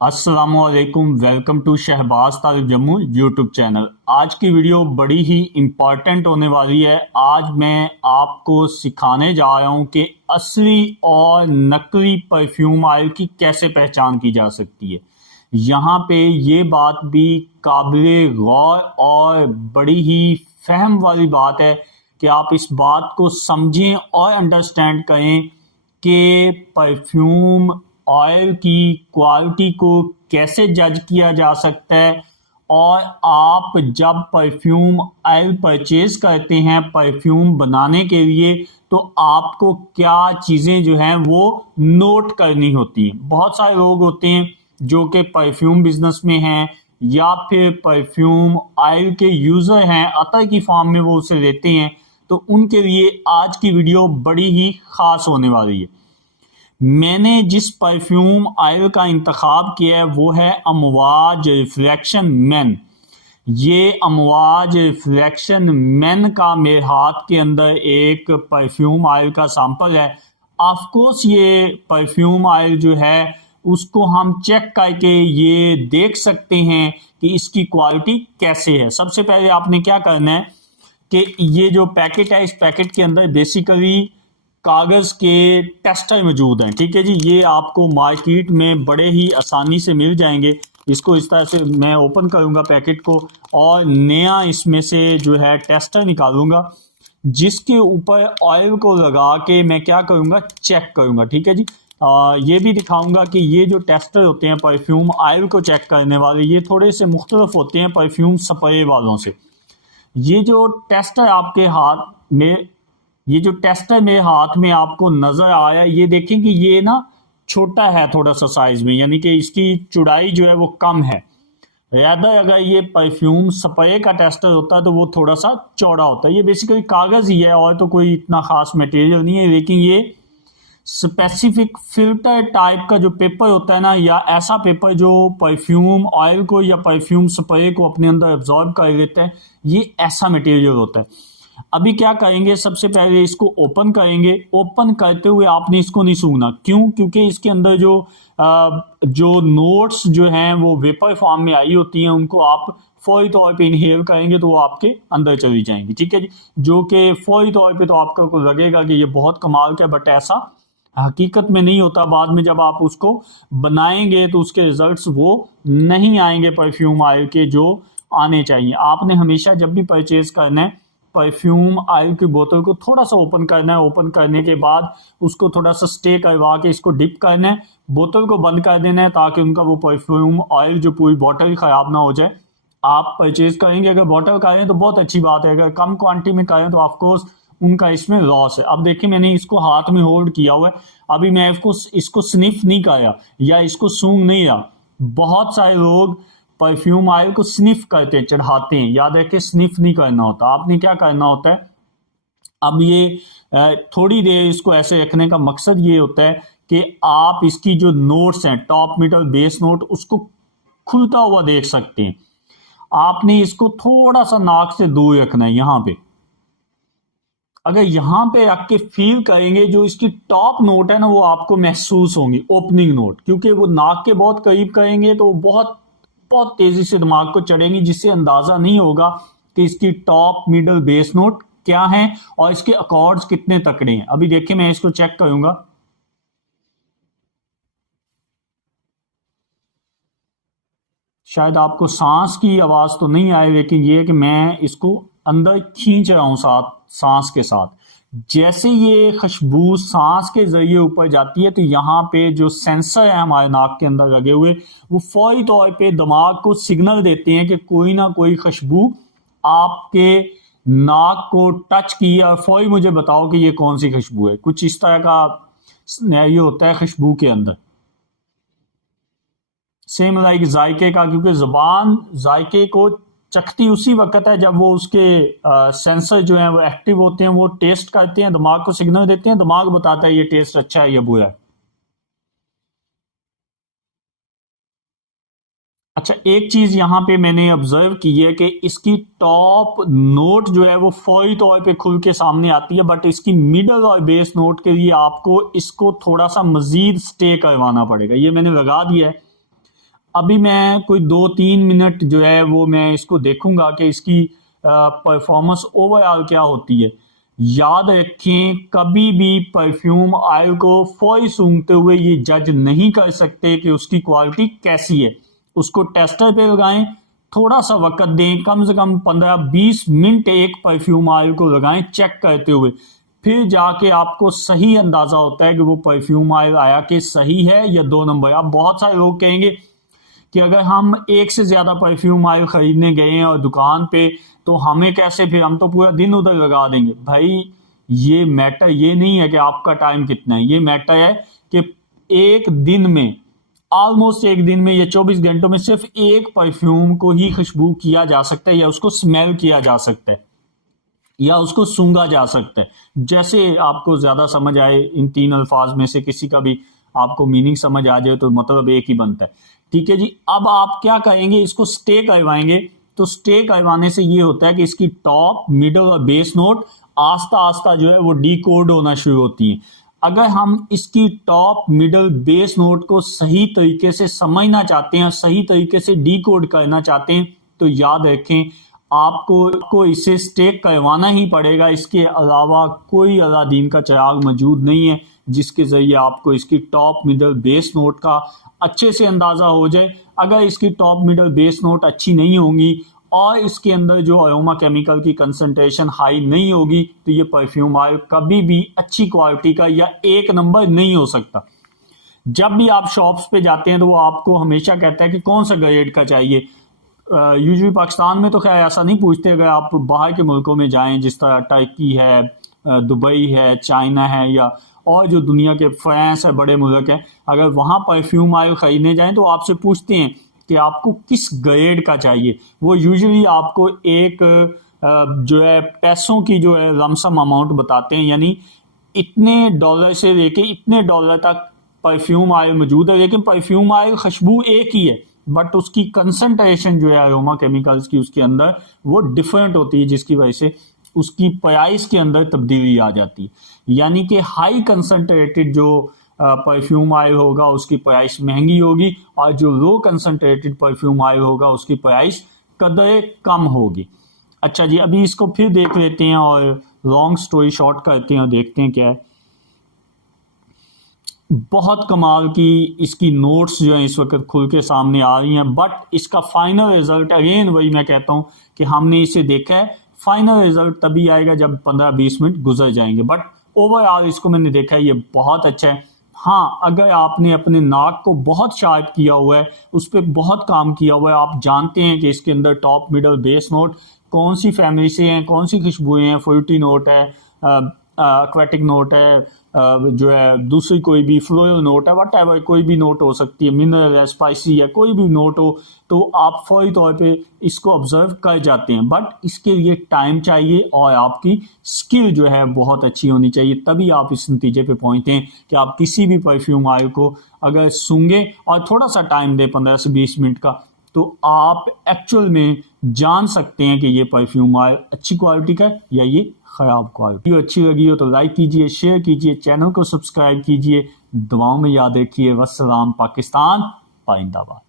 अस्सलामुअलैकुम, welcome to Shahbaz Tariq Jammu YouTube channel. आज की वीडियो बड़ी ही इम्पॉर्टेंट होने वाली है। आज मैं आपको सिखाने जा रहा हूँ कि असली और नकली परफ्यूम ऑयल की कैसे पहचान की जा सकती है। यहाँ पे ये बात भी काबिल गौर और बड़ी ही फहम वाली बात है कि आप इस बात को समझें और अंडरस्टैंड करें कि परफ्यूम ऑयल की क्वालिटी को कैसे जज किया जा सकता है। और आप जब परफ्यूम ऑयल परचेज करते हैं परफ्यूम बनाने के लिए, तो आपको क्या चीज़ें जो हैं वो नोट करनी होती हैं। बहुत सारे लोग होते हैं जो कि परफ्यूम बिजनेस में हैं या फिर परफ्यूम ऑयल के यूज़र हैं, अतर की फॉर्म में वो उसे लेते हैं, तो उनके लिए आज की वीडियो बड़ी ही ख़ास होने वाली है। मैंने जिस परफ्यूम ऑयल का इंतखाब किया है वो है अमवाज रिफ्लेक्शन मैन। ये अमवाज रिफ्लेक्शन मैन का मेरे हाथ के अंदर एक परफ्यूम ऑयल का सैंपल है। ऑफकोर्स ये परफ्यूम ऑयल जो है उसको हम चेक करके ये देख सकते हैं कि इसकी क्वालिटी कैसे है। सबसे पहले आपने क्या करना है कि ये जो पैकेट है, इस पैकेट के अंदर बेसिकली कागज़ के टेस्टर मौजूद हैं। ठीक है जी, ये आपको मार्केट में बड़े ही आसानी से मिल जाएंगे। इसको इस तरह से मैं ओपन करूंगा पैकेट को और नया इसमें से जो है टेस्टर निकालूंगा, जिसके ऊपर ऑयल को लगा के मैं क्या करूंगा, चेक करूंगा। ठीक है जी, ये भी दिखाऊंगा कि ये जो टेस्टर होते हैं परफ्यूम ऑयल को चेक करने वाले, ये थोड़े से मुख्तलिफ होते हैं परफ्यूम स्प्रे वालों से। ये जो टेस्टर आपके हाथ में, ये जो टेस्टर मेरे हाथ में आपको नजर आया, ये देखें कि ये ना छोटा है थोड़ा सा साइज में, यानी कि इसकी चौड़ाई जो है वो कम है। यादा अगर ये परफ्यूम स्प्रे का टेस्टर होता है तो वो थोड़ा सा चौड़ा होता है। ये बेसिकली कागज ही है और तो कोई इतना खास मटेरियल नहीं है, लेकिन ये स्पेसिफिक फिल्टर टाइप का जो पेपर होता है ना, या ऐसा पेपर जो परफ्यूम ऑयल को या परफ्यूम स्प्रे को अपने अंदर एब्जॉर्ब कर लेता है, ये ऐसा मटेरियल होता है। अभी क्या करेंगे, सबसे पहले इसको ओपन करेंगे। ओपन करते हुए आपने इसको नहीं सूंघना। क्यों? क्योंकि इसके अंदर जो नोट्स जो हैं वो वेपर फॉर्म में आई होती हैं, उनको आप फौरी तौर पे इनहेल करेंगे तो वो आपके अंदर चली जाएंगी। ठीक है जी, जो कि फौरी तौर पे तो आपको लगेगा कि ये बहुत कमाल का, बट ऐसा हकीकत में नहीं होता। बाद में जब आप उसको बनाएंगे तो उसके रिजल्ट्स वो नहीं आएंगे परफ्यूम ऑयल के जो आने चाहिए। आपने हमेशा जब भी परचेज करना है परफ्यूम ऑयल की बोतल को थोड़ा सा ओपन करना है। ओपन करने के बाद उसको थोड़ा सा स्टे करवा के इसको डिप करना है, बोतल को बंद कर देना है, ताकि उनका वो परफ्यूम ऑयल जो पूरी बोतल ख़राब ना हो जाए। आप परचेज करेंगे, अगर बोतल करें तो बहुत अच्छी बात है, अगर कम क्वांटिटी में करें तो ऑफकोर्स उनका इसमें लॉस है। अब देखिए, मैंने इसको हाथ में होल्ड किया हुआ है। अभी मैं इसको स्निफ नहीं किया या इसको सूंघ नहीं रहा। बहुत सारे लोग परफ्यूम ऑयल को स्निफ करते हैं, चढ़ाते हैं। याद रखें, स्निफ नहीं करना होता। आपने क्या करना होता है, अब ये थोड़ी देर इसको ऐसे रखने का मकसद ये होता है कि आप इसकी जो नोट्स हैं, टॉप मिडल बेस नोट, उसको खुलता हुआ देख सकते हैं। आपने इसको थोड़ा सा नाक से दूर रखना है। यहां पे अगर यहां पे रख के फील करेंगे, जो इसकी टॉप नोट है ना, वो आपको महसूस होंगी, ओपनिंग नोट। क्योंकि वो नाक के बहुत करीब करेंगे तो बहुत बहुत तेजी से दिमाग को चढ़ेंगी, जिससे अंदाजा नहीं होगा कि इसकी टॉप मिडल बेस नोट क्या है और इसके अकॉर्ड्स कितने तकड़े हैं। अभी देखिए, मैं इसको चेक करूंगा। शायद आपको सांस की आवाज तो नहीं आए, लेकिन यह है कि मैं इसको अंदर खींच रहा हूं साथ सांस के साथ। जैसे ये खुशबू सांस के जरिए ऊपर जाती है तो यहाँ पे जो सेंसर है हमारे नाक के अंदर लगे हुए, वो फौरी तौर पे दिमाग को सिग्नल देते हैं कि कोई ना कोई खुशबू आपके नाक को टच की, और फौरी मुझे बताओ कि ये कौन सी खुशबू है। कुछ इस तरह का सिनेरियो होता है खुशबू के अंदर। सेम लाइक जायके का, क्योंकि जुबान जायके को चखती उसी वक्त है जब वो उसके सेंसर जो हैं वो एक्टिव होते हैं, वो टेस्ट करते हैं, दिमाग को सिग्नल देते हैं, दिमाग बताता है ये टेस्ट अच्छा है या बुरा है। अच्छा, एक चीज यहां पे मैंने ऑब्जर्व की है कि इसकी टॉप नोट जो है वो फौरी तौर पे खुल के सामने आती है, बट इसकी मिडल और बेस नोट के लिए आपको इसको थोड़ा सा मजीद स्टे करवाना पड़ेगा। ये मैंने लगा दिया है। अभी मैं कोई 2-3 मिनट जो है वो मैं इसको देखूंगा कि इसकी परफॉर्मेंस ओवरऑल क्या होती है। याद रखें, कभी भी परफ्यूम ऑयल को फौरी सूंघते हुए ये जज नहीं कर सकते कि उसकी क्वालिटी कैसी है। उसको टेस्टर पे लगाएं, थोड़ा सा वक्त दें, कम से कम 15-20 मिनट एक परफ्यूम ऑयल को लगाएं चेक करते हुए, फिर जाके आपको सही अंदाजा होता है कि वो परफ्यूम ऑयल आया कि सही है या 2 नंबर। अब बहुत सारे लोग कहेंगे कि अगर हम एक से ज्यादा परफ्यूम ऑयल खरीदने गए हैं और दुकान पे, तो हमें कैसे, फिर हम तो पूरा दिन उधर लगा देंगे। भाई ये मैटर ये नहीं है कि आपका टाइम कितना है, ये मैटर है कि एक दिन में, ऑलमोस्ट एक दिन में या 24 घंटों में सिर्फ एक परफ्यूम को ही खुशबू किया जा सकता है, या उसको स्मेल किया जा सकता है, या उसको सूंघा जा सकता है। जैसे आपको ज्यादा समझ आए, इन 3 अल्फाज में से किसी का भी आपको मीनिंग समझ आ जाए तो मतलब एक ही बनता है। ठीक है जी। अब आप क्या करेंगे, इसको स्टे करवाएंगे। तो स्टे करवाने से ये होता है कि इसकी टॉप, मिडल और बेस नोट आस्ता आस्ता जो है वो डीकोड होना शुरू होती है। अगर हम इसकी टॉप, मिडल, बेस नोट को सही तरीके से समझना चाहते हैं, सही तरीके से डीकोड करना चाहते हैं, तो याद रखें आपको इसे स्टेक करवाना ही पड़ेगा। इसके अलावा कोई अलादीन का चिराग मौजूद नहीं है जिसके जरिए आपको इसकी टॉप, मिडल, बेस नोट का अच्छे से अंदाजा हो जाए। अगर इसकी टॉप, मिडल, बेस नोट अच्छी नहीं होंगी और इसके अंदर जो अरोमा केमिकल की कंसंट्रेशन हाई नहीं होगी, तो ये परफ्यूम ऑयल कभी भी अच्छी क्वालिटी का या एक नंबर नहीं हो सकता। जब भी आप शॉप्स पे जाते हैं तो वो आपको हमेशा कहता है कि कौन सा ग्रेड का चाहिए। यूजुअली पाकिस्तान में तो खैर ऐसा नहीं पूछते। अगर आप बाहर के मुल्कों में जाएं, जिस तरह टर्की है, दुबई है, चाइना है, या और जो दुनिया के फ्रांस है, बड़े मुल्क हैं, अगर वहाँ परफ्यूम ऑयल खरीदने जाएं तो आपसे पूछते हैं कि आपको किस ग्रेड का चाहिए। वो यूजुअली आपको एक जो है पैसों की जो है लमसम अमाउंट बताते हैं, यानी इतने डॉलर से लेके इतने डॉलर तक परफ्यूम ऑयल मौजूद है। लेकिन परफ्यूम ऑयल खुशबू एक ही है, बट उसकी कंसंट्रेशन जो है अरोमा केमिकल्स की उसके अंदर वो डिफरेंट होती है, जिसकी वजह से उसकी प्राइस के अंदर तब्दीली आ जाती है। यानी कि हाई कंसंट्रेटेड जो परफ्यूम ऑयल होगा उसकी प्राइस महंगी होगी, और जो लो कंसंट्रेटेड परफ्यूम ऑयल होगा उसकी प्राइस कदर कम होगी। अच्छा जी, अभी इसको फिर देख लेते हैं और लॉन्ग स्टोरी शॉर्ट करते हैं और देखते हैं क्या है। बहुत कमाल की इसकी नोट्स जो है इस वक्त खुल के सामने आ रही हैं, बट इसका फाइनल रिजल्ट अगेन वही मैं कहता हूं कि हमने इसे देखा है, फाइनल रिजल्ट तभी आएगा जब 15-20 मिनट गुजर जाएंगे। बट ओवरऑल इसको मैंने देखा है, ये बहुत अच्छा है। हाँ, अगर आपने अपने नाक को बहुत शार्प किया हुआ है, उस पर बहुत काम किया हुआ है, आप जानते हैं कि इसके अंदर टॉप, मिडल, बेस नोट कौन सी फैमिली से हैं, कौन सी खुशबुएं हैं, फ्रूटी नोट है, एक्वेटिक नोट है, जो है दूसरी कोई भी फ्लोरल नोट है, वट एवर कोई भी नोट हो सकती है, मिनरल है, स्पाइसी है, कोई भी नोट हो, तो आप फौरी तौर पे इसको ऑब्जर्व कर जाते हैं। बट इसके लिए टाइम चाहिए और आपकी स्किल जो है बहुत अच्छी होनी चाहिए, तभी आप इस नतीजे पे पहुंचते हैं कि आप किसी भी परफ्यूम ऑयल को अगर सूंघें और थोड़ा सा टाइम दें 15 से 20 मिनट का, तो आप एक्चुअल में जान सकते हैं कि ये परफ्यूम ऑयल अच्छी क्वालिटी का है या ये खराब क्वालिटी। वीडियो अच्छी लगी हो तो लाइक कीजिए, शेयर कीजिए, चैनल को सब्सक्राइब कीजिए। दुआओं में याद रखिए। वस्सलाम। पाकिस्तान जिंदाबाद।